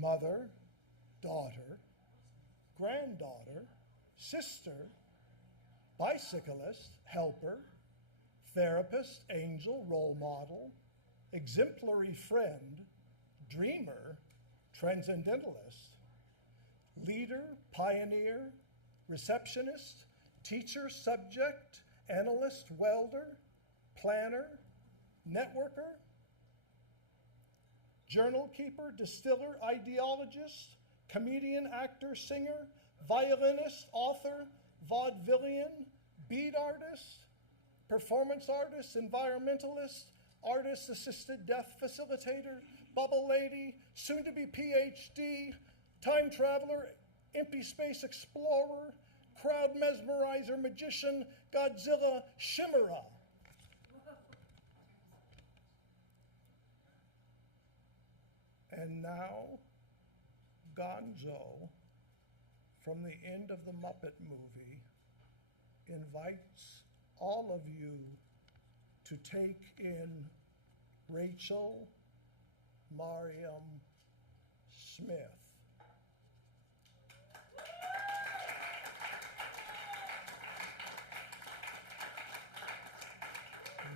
mother, daughter, granddaughter, sister, bicyclist, helper, therapist, angel, role model, exemplary friend, dreamer, transcendentalist, leader, pioneer, receptionist, teacher, subject, analyst, welder, planner, networker, journal keeper, distiller, ideologist, comedian, actor, singer, violinist, author, vaudevillian, bead artist, performance artist, environmentalist, artist-assisted death facilitator, bubble lady, soon-to-be PhD, time traveler, empty space explorer, crowd mesmerizer, magician, Godzilla, Shimera. And now, Gonzo, from the end of the Muppet movie, invites all of you to take in Rachel Maryam Smith.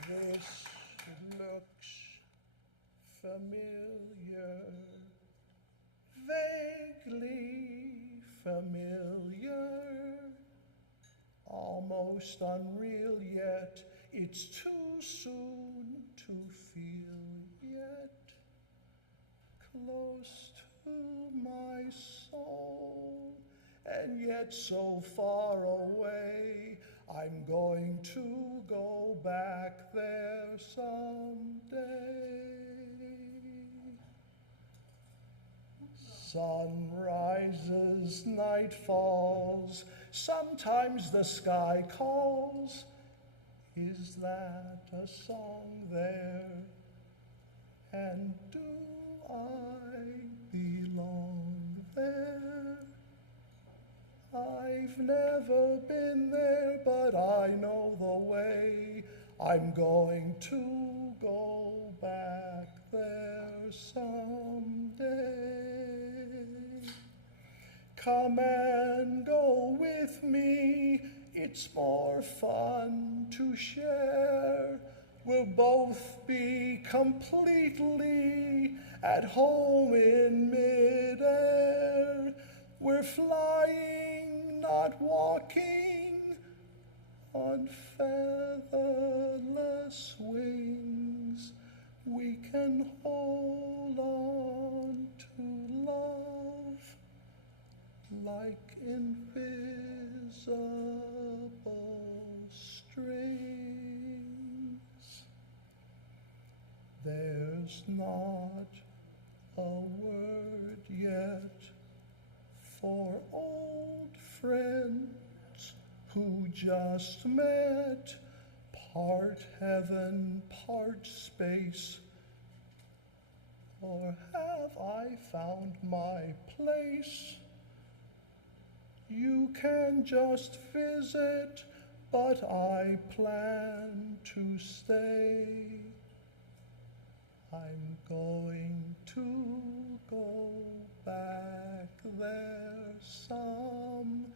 This looks familiar, vaguely familiar, almost unreal yet. It's too soon to feel yet. Close to my soul, and yet so far away. I'm going to go back there someday. Sun rises, night falls, sometimes the sky calls. Is that a song there? And do I belong there? I've never been there, but I know the way. I'm going to go back there someday. Come and go with me, it's more fun to share. We'll both be completely at home in midair. We're flying, not walking, on featherless wings. We can hold on to love like invisible strings. There's not a word yet for old friends who just met, part heaven, part space. Or have I found my place? You can just visit, but I plan to stay. I'm going to go back there someday.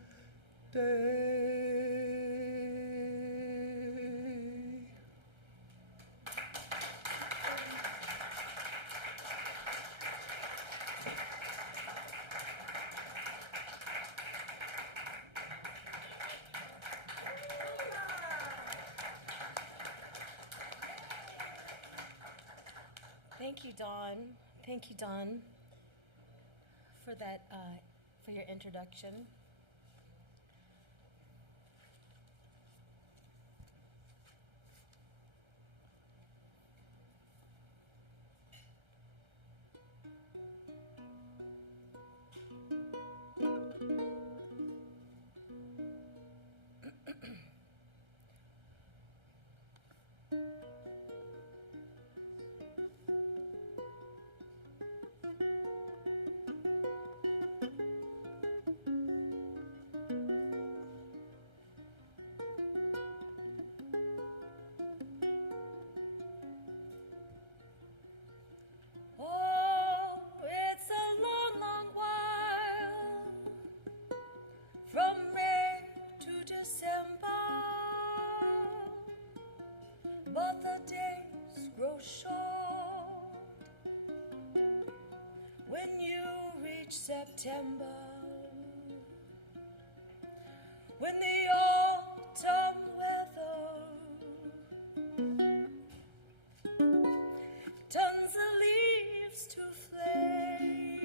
Thank you, Dohn. Thank you, Dohn, for that, for your introduction. the days grow short when you reach September, when the autumn weather turns the leaves to flame.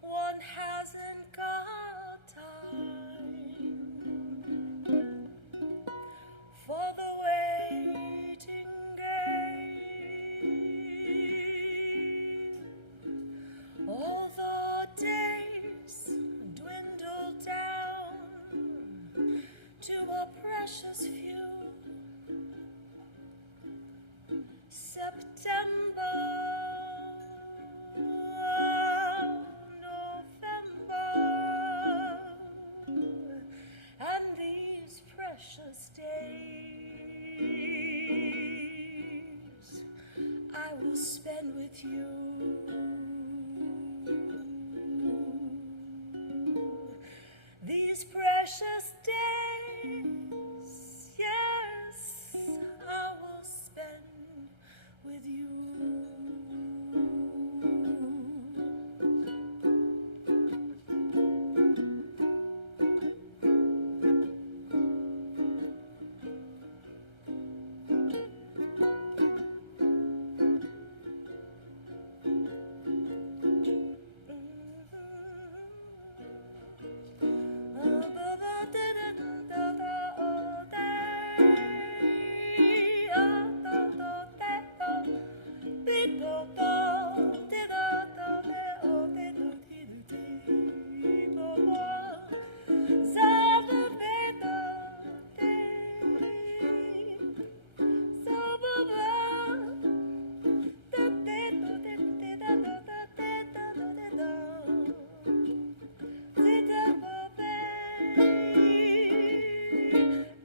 One hasn't got time for the waiting game. All the days dwindle down to a precious few. September, November, and these precious days I will spend with you. These precious days, yes, I will spend with you.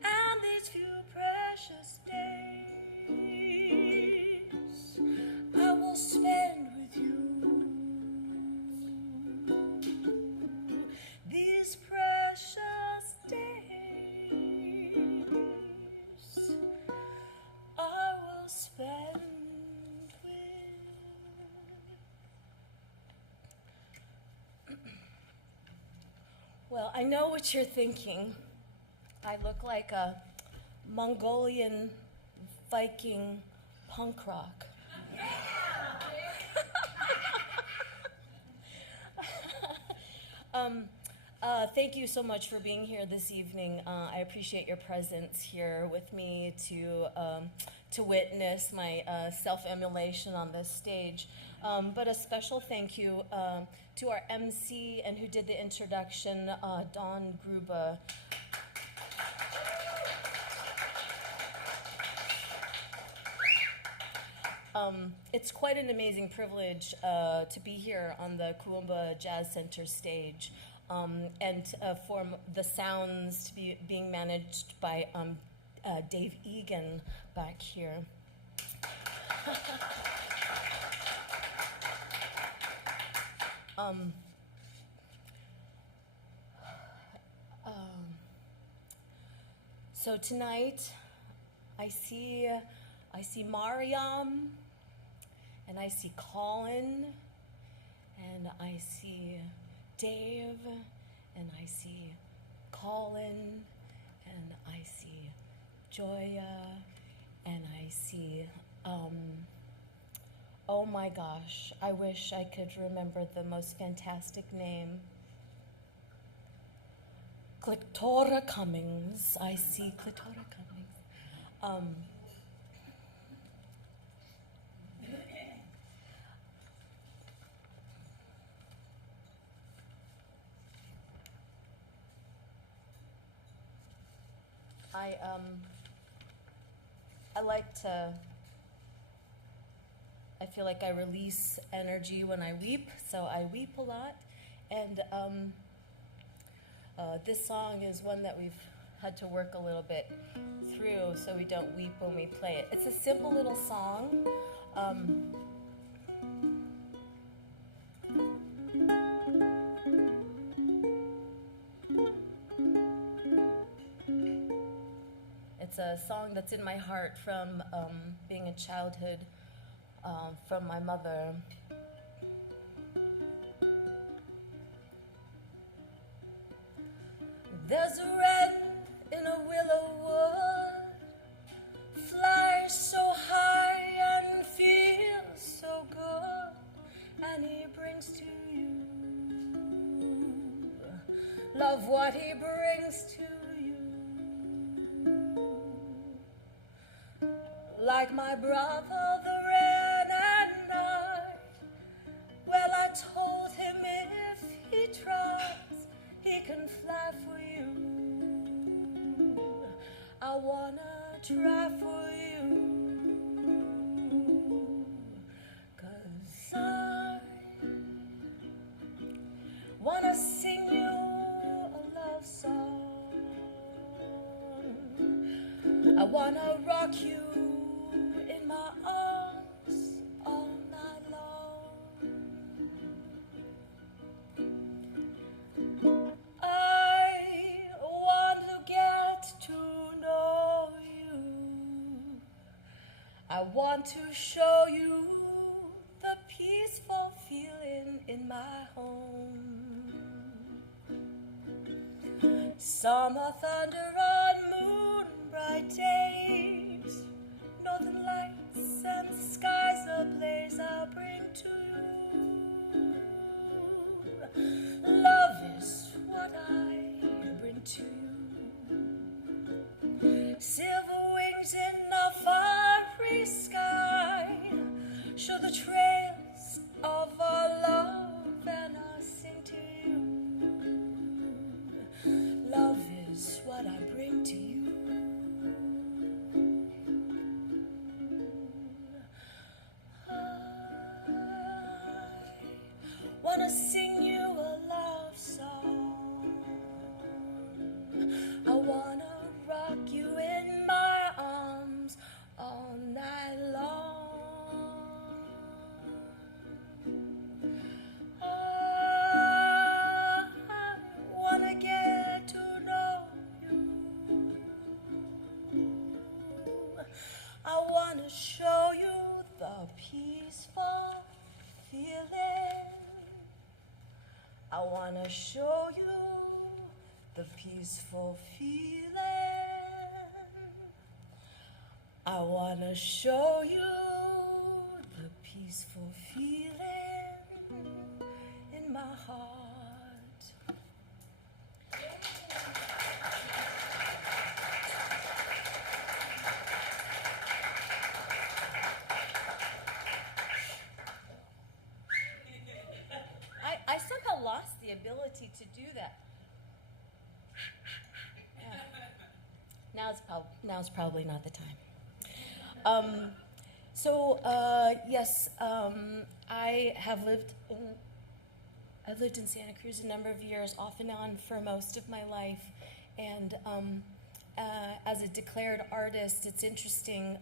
And these few precious days I will spend with you. These precious days I will spend with. Well, I know what you're thinking. I look like a Mongolian Viking punk rock. Thank you so much for being here this evening. I appreciate your presence here with me to witness my self-immolation on this stage. But a special thank you to our MC and who did the introduction, Dohn, Grube. It's quite an amazing privilege to be here on the Kuumba Jazz Center stage and for the sounds to be being managed by Dave Egan back here. So tonight, I see Maryam, and I see Colin, and I see Dave, and I see Colin, and I see Joya, and I see, oh my gosh, I wish I could remember the most fantastic name. Clitora Cummings. I see Clitora Cummings. I feel like I release energy when I weep, so I weep a lot. And this song is one that we've had to work a little bit through so we don't weep when we play it. It's a simple little song. it's a song that's in my heart from being a childhood, from my mother. There's a wren in a willow wood, flies so high and feels so good, and he brings to you, love what he brings to you. Like my brother the wren at night, well, I told him if he tries, he can fly for you. I wanna try for you, 'cause I wanna sing you a love song. I wanna rock you in my arms all night long. I want to get to know you. I want to show you the peaceful feeling in my home. Summer thunder on moon bright days, northern lights and skies ablaze, I'll bring to you. Love is what I bring to you. Silver wings in a fiery sky show the trails of our love, and I sing to you. Love is what I bring to you. I wanna sing you a love song. I wanna rock you in my arms all night long. I wanna get to know you. I wanna show you the peaceful feeling. I wanna show you the peaceful feeling. I wanna show you the peaceful feeling in my heart. I somehow lost the ability to do that. Yeah. Now's probably not the time. Yes, I've lived in Santa Cruz a number of years, off and on for most of my life, and as a declared artist, it's interesting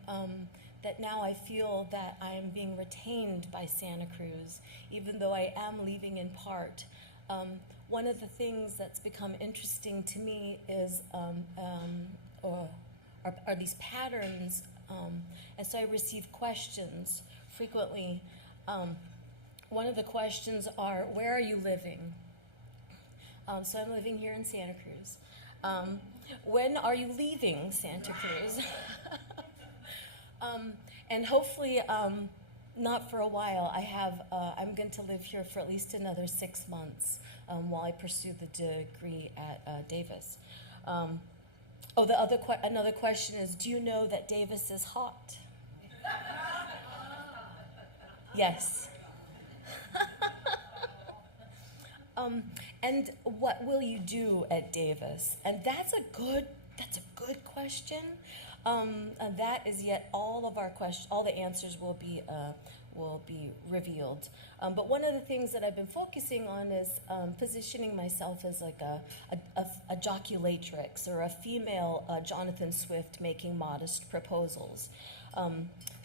that now I feel that I am being retained by Santa Cruz, even though I am leaving in part. One of the things that's become interesting to me is are these patterns, and so I receive questions frequently. One of the questions are, where are you living? So I'm living here in Santa Cruz. When are you leaving Santa Cruz? And hopefully not for a while. I'm going to live here for at least another 6 months while I pursue the degree at Davis. Another question is, do you know that Davis is hot? Yes. And what will you do at Davis? And that's a good question. That is yet all of our questions. All the answers will be revealed. But one of the things that I've been focusing on is positioning myself as like a joculatrix, or a female Jonathan Swift making modest proposals.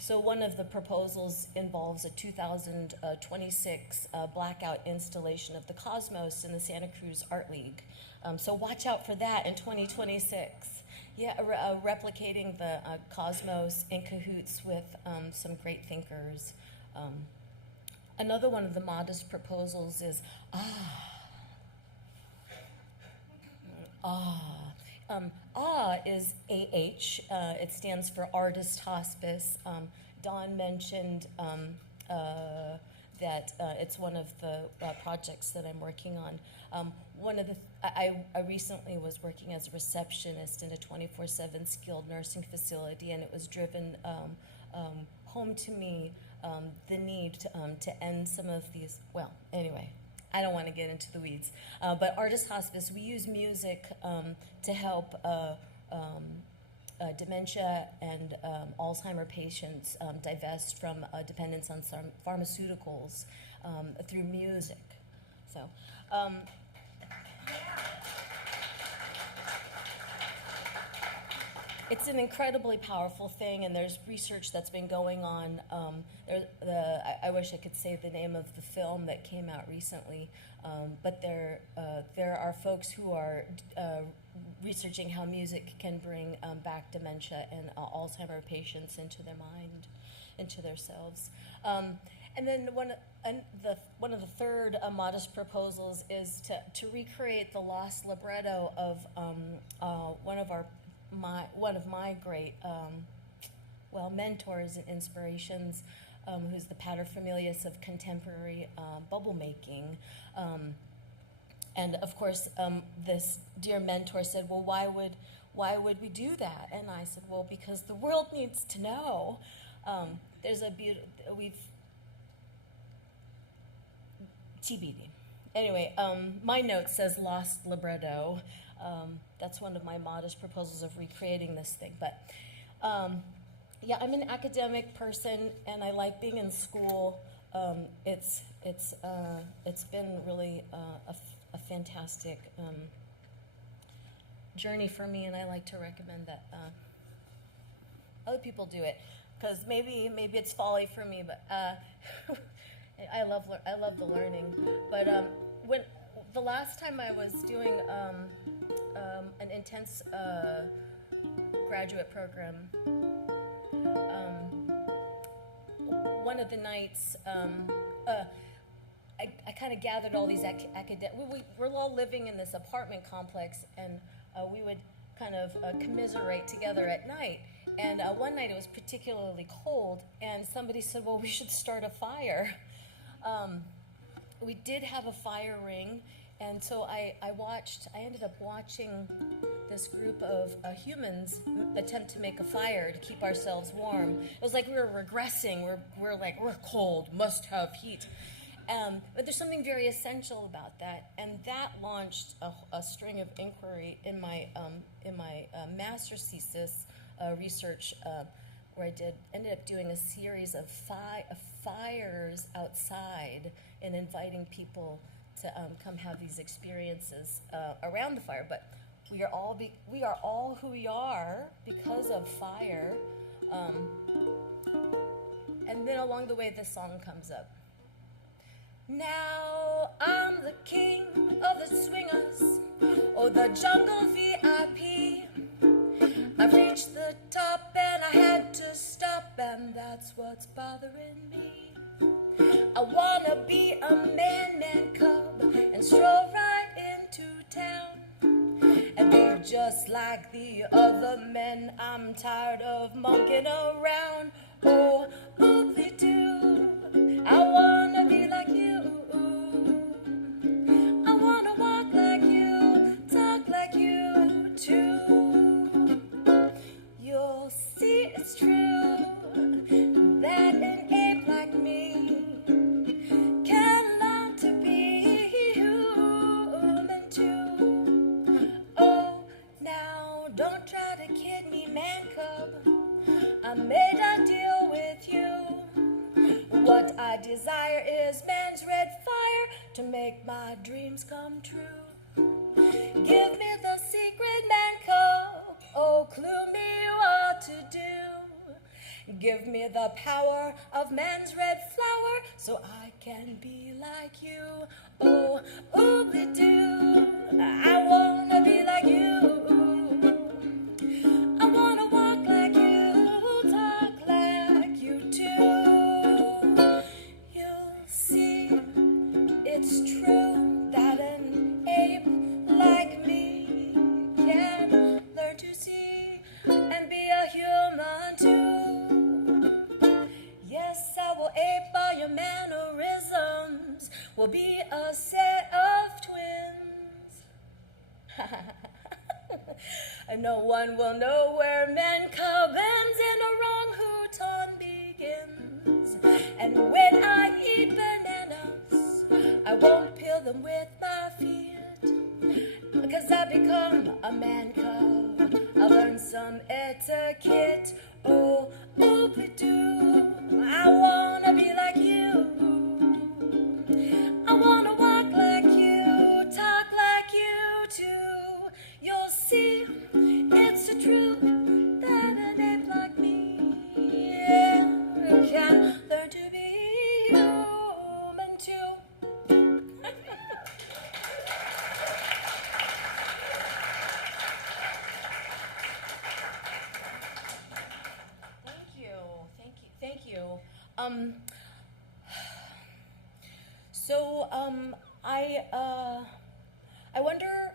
So one of the proposals involves a 2026 blackout installation of the Cosmos in the Santa Cruz Art League. So watch out for that in 2026. Yeah, replicating the cosmos in cahoots with some great thinkers. Another one of the modest proposals is is AH. It stands for Artist Hospice. Dohn mentioned that it's one of the projects that I'm working on. I recently was working as a receptionist in a 24/7 skilled nursing facility, and it was driven home to me the need to end some of these. Well, anyway, I don't want to get into the weeds, but Artist Hospice, we use music to help dementia and Alzheimer patients divest from dependence on some pharmaceuticals through music. So. It's an incredibly powerful thing, and there's research that's been going on. I wish I could say the name of the film that came out recently, but there are folks who are researching how music can bring back dementia and Alzheimer patients into their mind, into their selves. And then one of the third modest proposals is to recreate the lost libretto of one of my great mentors and inspirations, who's the paterfamilias of contemporary bubble making. And of course, this dear mentor said, "Well, why would we do that?" And I said, "Well, because the world needs to know." There's a TBD. Anyway, my note says lost libretto. That's one of my modest proposals of recreating this thing. But yeah, I'm an academic person, and I like being in school. It's been really a fantastic journey for me, and I like to recommend that other people do it, because maybe it's folly for me, but I love the learning. But when the last time I was doing an intense graduate program, one of the nights, I kind of gathered all these academic. We're all living in this apartment complex, and we would kind of commiserate together at night. And one night it was particularly cold, and somebody said, "Well, we should start a fire." We did have a fire ring, and so I ended up watching this group of humans attempt to make a fire to keep ourselves warm. It was like we were regressing. We're cold, must have heat. But there's something very essential about that, and that launched a string of inquiry in my master's thesis research, where I ended up doing a series of fires outside and inviting people to come have these experiences around the fire. But we are all who we are because of fire. And then along the way, this song comes up. Now I'm the king of the swingers, oh, the jungle VIP. I've reached the top and I had to stop, and that's what's bothering me. I wanna be a man cub and stroll right into town and be just like the other men. I'm tired of monkeying around. Oh, ooply-doo, I wanna be like you. I wanna walk like you, talk like you too. You'll see it's true that an ape like me can learn to be human too. Oh, now don't try to kid me, man cub. I made a deal with you. What I desire is man's red fire to make my dreams come true. Give me the secret, man cub. Oh, clue me what to do. Give me the power of man's red flower so I can be like you. Oh, oobly-doo, I wanna be like you. no one will know where men come ends and a wrong houton begins. And when I eat bananas, I won't peel them with my feet, because I become a man cub. I learned some etiquette. Oh, oh, doo. I wanna be like you. I wanna walk like you, talk like you too. You'll see, it's the truth that an ape like me can learn to be human too. Thank you. So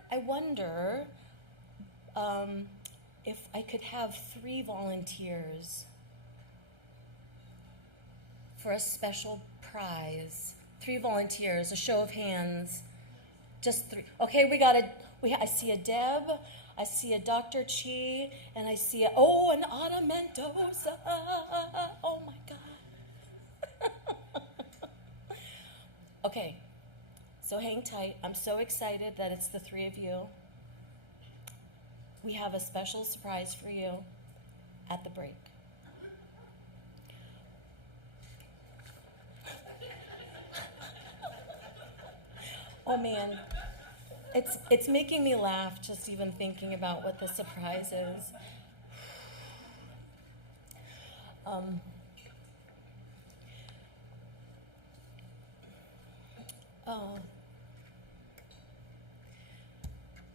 I wonder if I could have 3 volunteers for a special prize. 3 volunteers, a show of hands. Just 3. Okay, I see a Deb, I see a Dr. Chi, and I see an Ana Mendoza. Oh my God. Okay, so hang tight. I'm so excited that it's the 3 of you. We have a special surprise for you at the break. Oh man, it's making me laugh just even thinking about what the surprise is.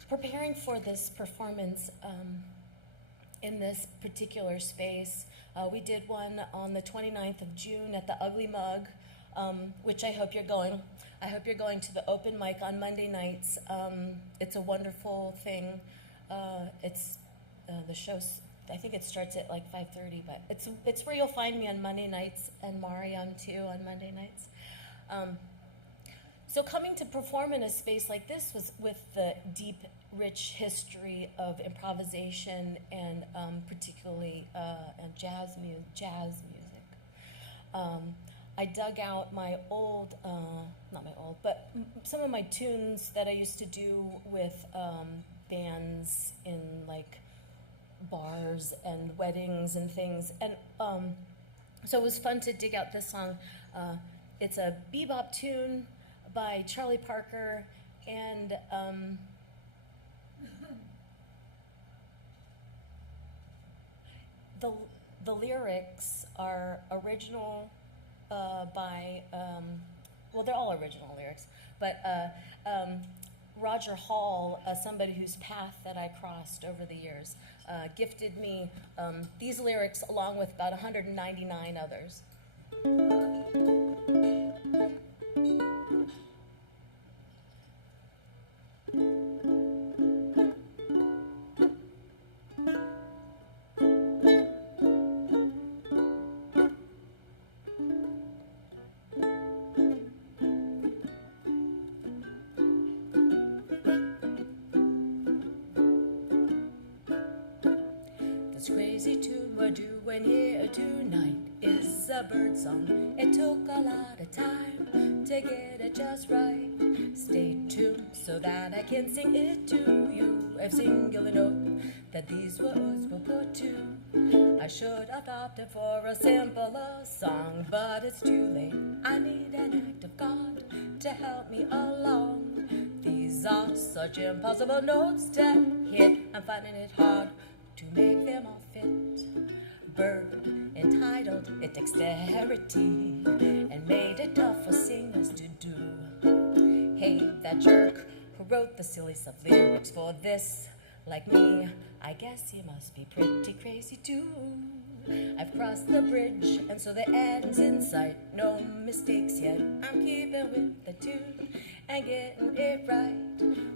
Preparing for this performance in this particular space, we did one on the 29th of June at the Ugly Mug, which I hope you're going. I hope you're going to the open mic on Monday nights. It's a wonderful thing. It's the show's, I think it starts at like 5:30, but it's where you'll find me on Monday nights, and Maryam too on Monday nights. So coming to perform in a space like this was with the deep, rich history of improvisation and particularly jazz music. I dug out my old, not my old, but some of my tunes that I used to do with bands in like bars and weddings and things. And so it was fun to dig out this song. It's a bebop tune by Charlie Parker, and the lyrics are original by, well, they're all original lyrics, but Roger Hall, somebody whose path that I crossed over the years, gifted me these lyrics along with about 199 others. This crazy tune we're doing here tonight is a bird song. It took a lot of time to get it just right. Stay tuned so that I can sing it to you. A singular note that these words will put to. I should have opted for a simpler song, but it's too late. I need an act of God to help me along. These are such impossible notes to hit. I'm finding it hard to make them all fit. Bird entitled it Dexterity and made it tough for singers to do. Hey, that jerk who wrote the silly sub lyrics for this, like me, I guess he must be pretty crazy too. I've crossed the bridge and so the end's in sight. No mistakes yet, I'm keeping with the tune and getting it right.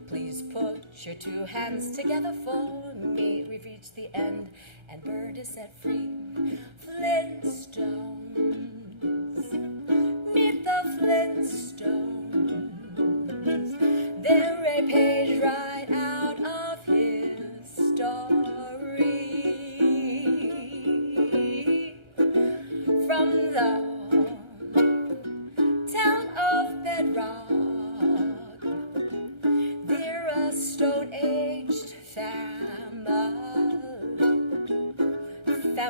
Please put your 2 hands together for me. We've reached the end and Bird is set free. Flintstones, meet the Flintstones. They're a page right out of his story.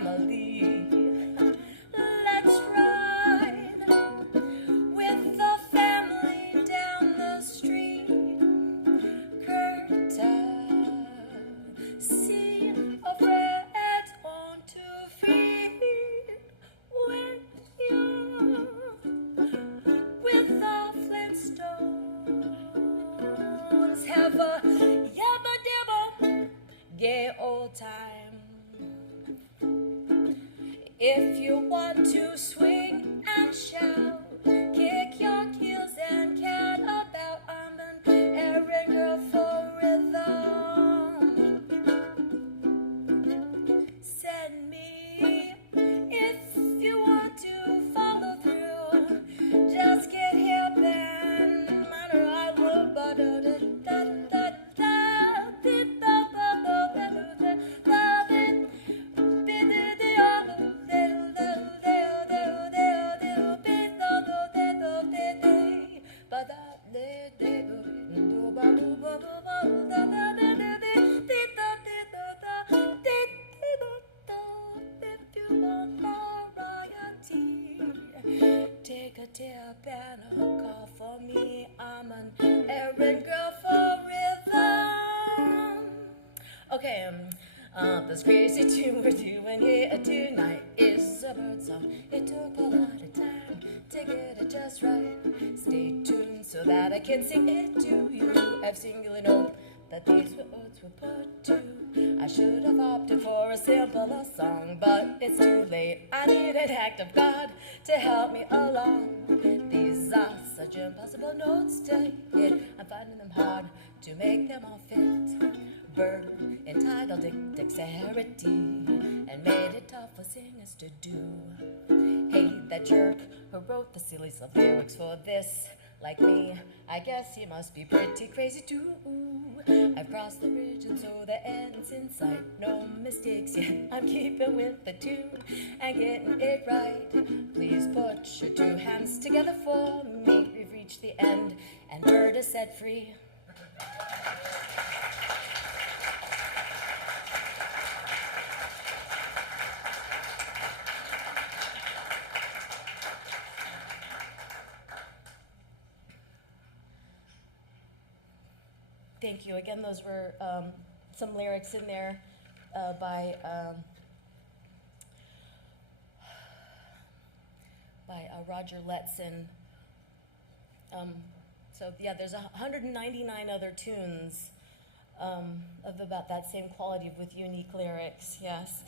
family. Let's ride with the family down the street. Courtesy of Red's on 2 feet. When you're with the Flintstones, have a yabba dabba gay old time. If you want to swing and shout, kick your heels and cat about, I'm an errand girl for rhythm. Send me if you want to follow through. Just get hip and minor I will, but take a tip and a call for me. I'm an errand girl for rhythm. Okay, this crazy tune we're doing here tonight is a bird song. It took a lot of time to get it just right. Stay tuned so that I can sing it to you. I've singular note that these words were put to. I should have opted for a simpler song, but it's too late. I need an act of God to help me along. These are such impossible notes to hit. I'm finding them hard to make them all fit. Verb entitled dexterity and made it tough for singers to do. Hey, that jerk who wrote the silly sub lyrics for this, like me, I guess he must be pretty crazy too. I've crossed the bridge and so the end's in sight. No mistakes yet, I'm keeping with the tune and getting it right. Please put your 2 hands together for me. We've reached the end and bird is set free. Thank you. Again, those were some lyrics in there by Roger Letson. So yeah, there's 199 other tunes of about that same quality with unique lyrics. Yes.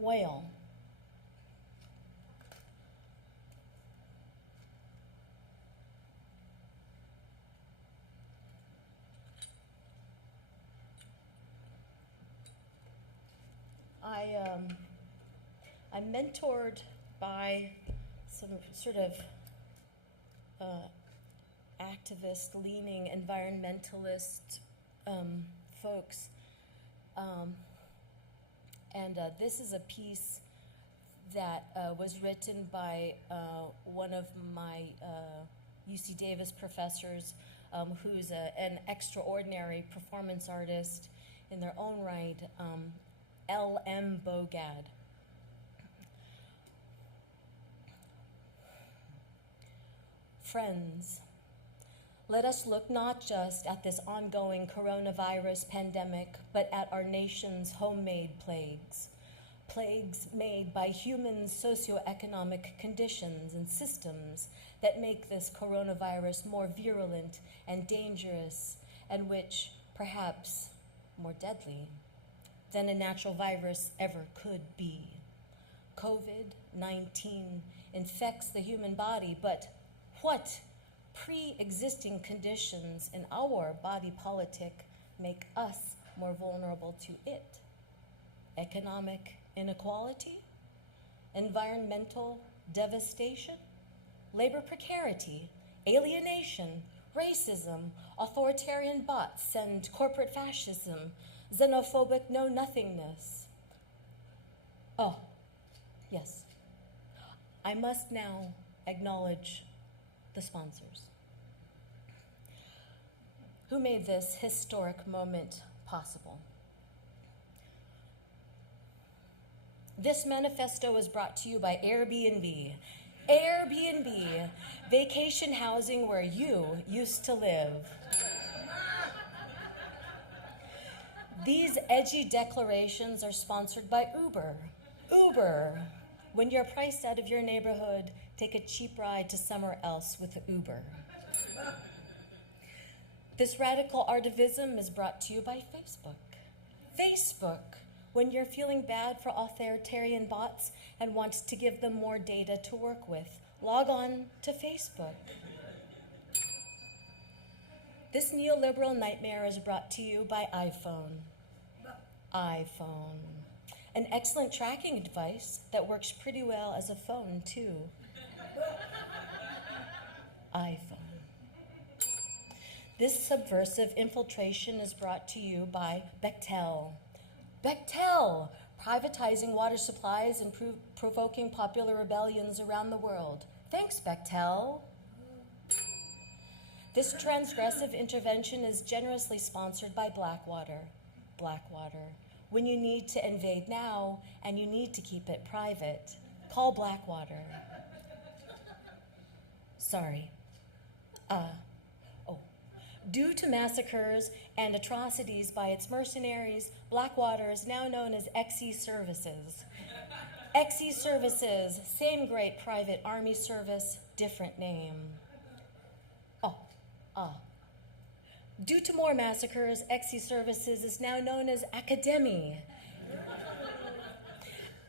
Whale. I'm mentored by some sort of activist-leaning environmentalist folks. And this is a piece that was written by one of my UC Davis professors, who's an extraordinary performance artist in their own right, L.M. Bogad. Friends, let us look not just at this ongoing coronavirus pandemic, but at our nation's homemade plagues. Plagues made by human socioeconomic conditions and systems that make this coronavirus more virulent and dangerous, and which, perhaps, more deadly than a natural virus ever could be. COVID-19 infects the human body, but what pre-existing conditions in our body politic make us more vulnerable to it? Economic inequality, environmental devastation, labor precarity, alienation, racism, authoritarian bots, and corporate fascism, xenophobic know-nothingness. Oh, yes. I must now acknowledge the sponsors who made this historic moment possible. This manifesto is brought to you by Airbnb. Airbnb, vacation housing where you used to live. These edgy declarations are sponsored by Uber. Uber, when you're priced out of your neighborhood, take a cheap ride to somewhere else with Uber. This radical artivism is brought to you by Facebook. Facebook, when you're feeling bad for authoritarian bots and want to give them more data to work with, log on to Facebook. This neoliberal nightmare is brought to you by iPhone. iPhone, an excellent tracking device that works pretty well as a phone, too. iPhone. This subversive infiltration is brought to you by Bechtel. Bechtel, privatizing water supplies and provoking popular rebellions around the world. Thanks, Bechtel. This transgressive intervention is generously sponsored by Blackwater. Blackwater. When you need to invade now and you need to keep it private, call Blackwater. Sorry. Due to massacres and atrocities by its mercenaries, Blackwater is now known as XE Services. XE Services, same great private army service, different name. Due to more massacres, XE Services is now known as Academy.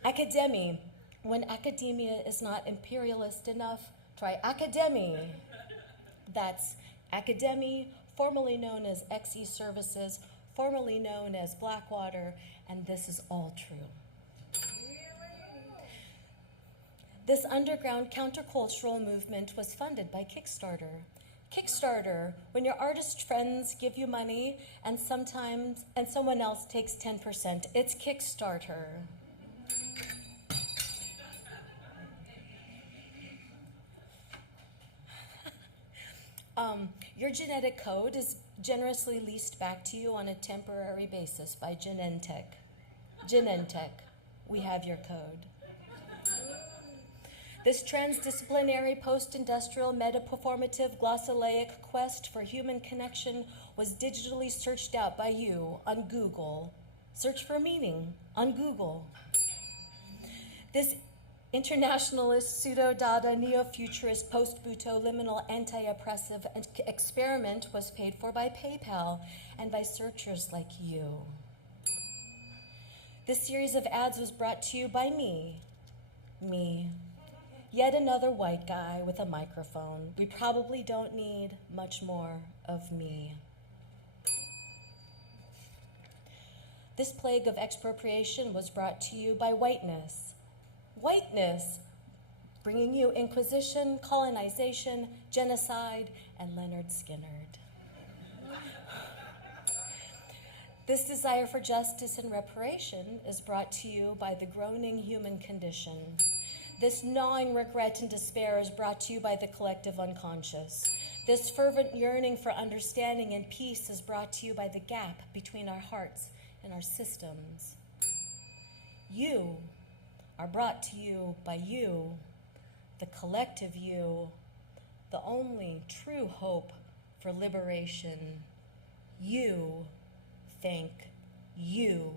Academy. When academia is not imperialist enough, try Academy. That's Academy, formerly known as XE Services, formerly known as Blackwater, and this is all true. This underground countercultural movement was funded by Kickstarter. Kickstarter, when your artist friends give you money and someone else takes 10%, it's Kickstarter. Your genetic code is generously leased back to you on a temporary basis by Genentech. Genentech, we have your code. This transdisciplinary post-industrial meta-performative glossolaic quest for human connection was digitally searched out by you on Google. Search for meaning on Google. This internationalist, pseudo-Dada, neo-futurist, post-Buto, liminal, anti-oppressive experiment was paid for by PayPal and by searchers like you. This series of ads was brought to you by me. Yet another white guy with a microphone. We probably don't need much more of me. This plague of expropriation was brought to you by whiteness. Whiteness, bringing you Inquisition, colonization, genocide, and Leonard Skinnerd. This desire for justice and reparation is brought to you by the groaning human condition. This gnawing regret and despair is brought to you by the collective unconscious. This fervent yearning for understanding and peace is brought to you by the gap between our hearts and our systems. You are brought to you by you, the collective you, the only true hope for liberation. You, thank you.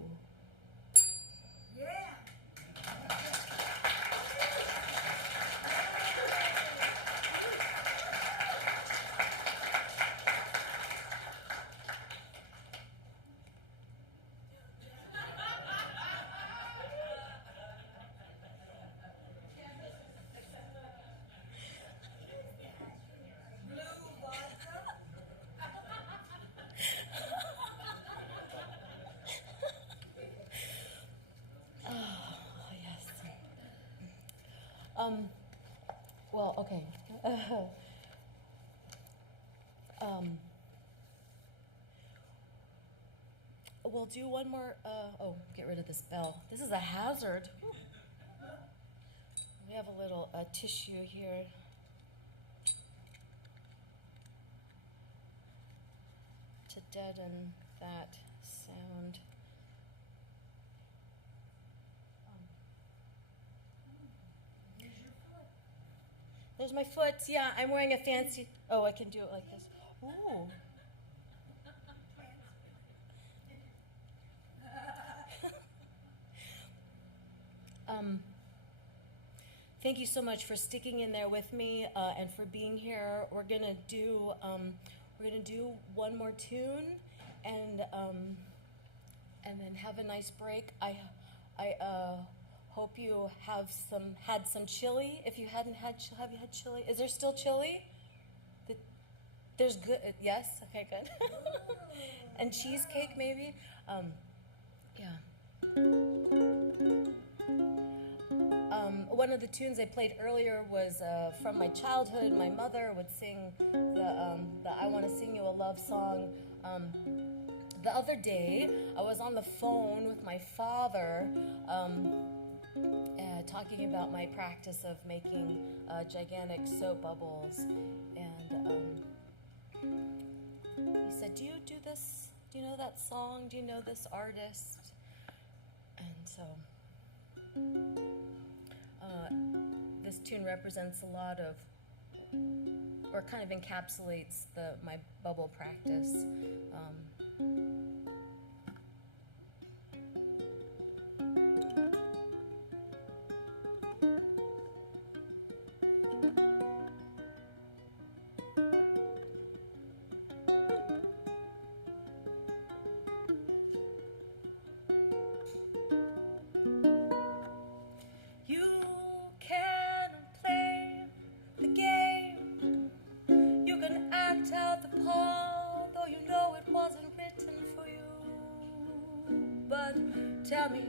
Well, okay. We'll do one more, get rid of this bell. This is a hazard. We have a little tissue here. To deaden that sound. There's my foot. Yeah, I'm wearing a fancy. Oh, I can do it like this. Ooh. Thank you so much for sticking in there with me and for being here. We're gonna do one more tune, and then have a nice break. I hope you had some chili. If you hadn't had, have you had chili? Is there still chili? There's good. Yes. Okay. Good. And cheesecake maybe. Yeah. One of the tunes I played earlier was from my childhood. My mother would sing the "I Want to Sing You a Love Song." The other day, I was on the phone with my father, talking about my practice of making gigantic soap bubbles, and he said, "Do you do this? Do you know that song? Do you know this artist?" And so. This tune represents a lot of, or kind of encapsulates my bubble practice. Tell me,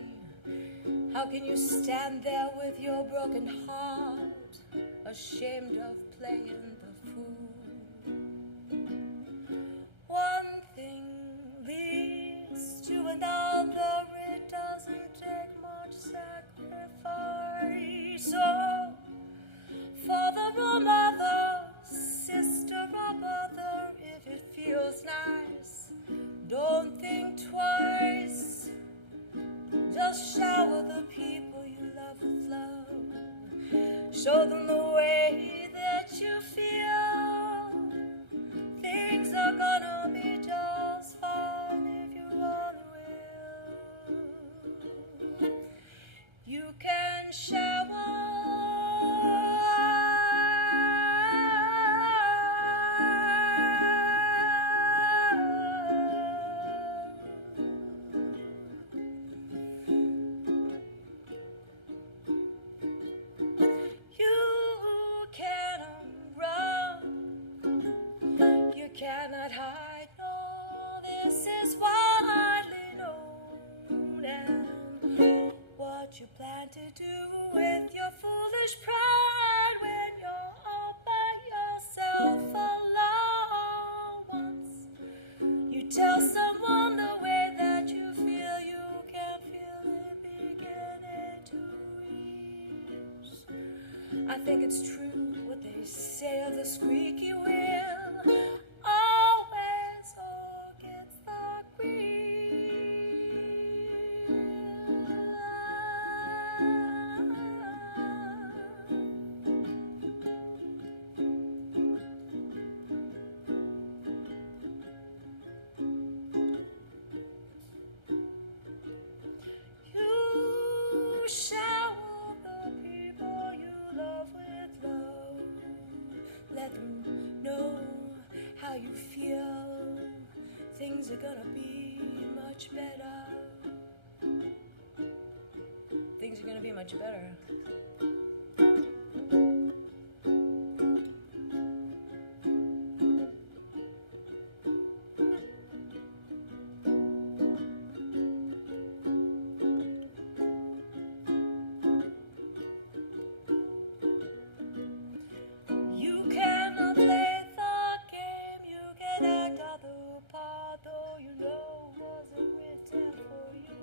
how can you stand there with your broken heart, ashamed of playing the fool? One thing leads to another, it doesn't take much sacrifice. So, father or mother, sister or brother, if it feels nice, don't think twice. Just shower the people you love with love. Show them the way that you feel. Things are gonna be just fine if you only will. You can shower. Cannot hide, no, this is widely known. And what you plan to do with your foolish pride when you're all by yourself alone. Once you tell someone the way that you feel, you can feel it beginning to ease. I think it's true what they say of the squeaky wheel. Things are gonna be much better. Things are gonna be much better. You cannot play the game, you can act out the though you know wasn't written for you.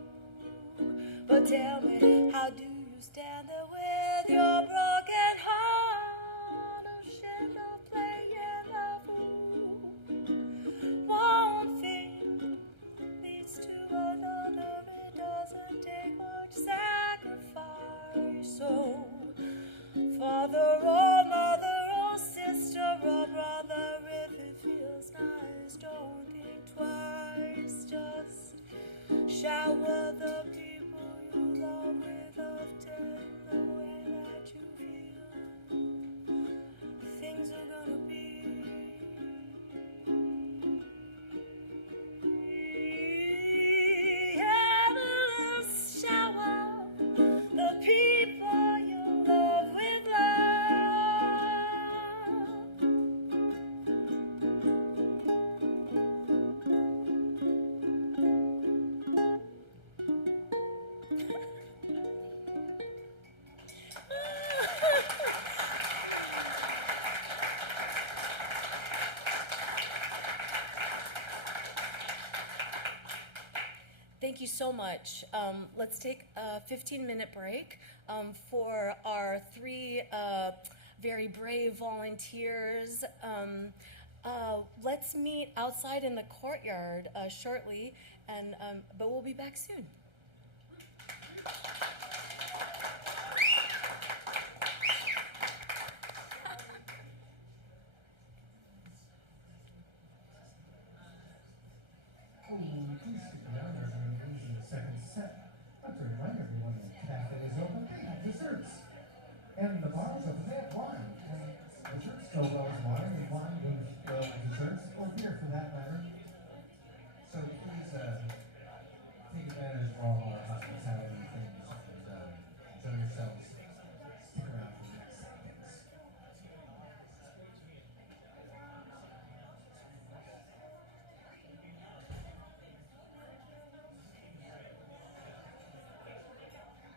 But tell me, how do you stand there with your brother? father or mother or sister or brother, if it feels nice, don't think twice. Just shower the people you love with often the way that you feel. Things are gonna be. Shower the people you love with love. Thank you so much. Let's take a 15-minute break for our three very brave volunteers. Let's meet outside in the courtyard shortly, but we'll be back soon. Please stick around. They're going to lose in the second set. But to remind everyone, the cafe is open. They have desserts. And the bottles of red wine. And desserts go well as water.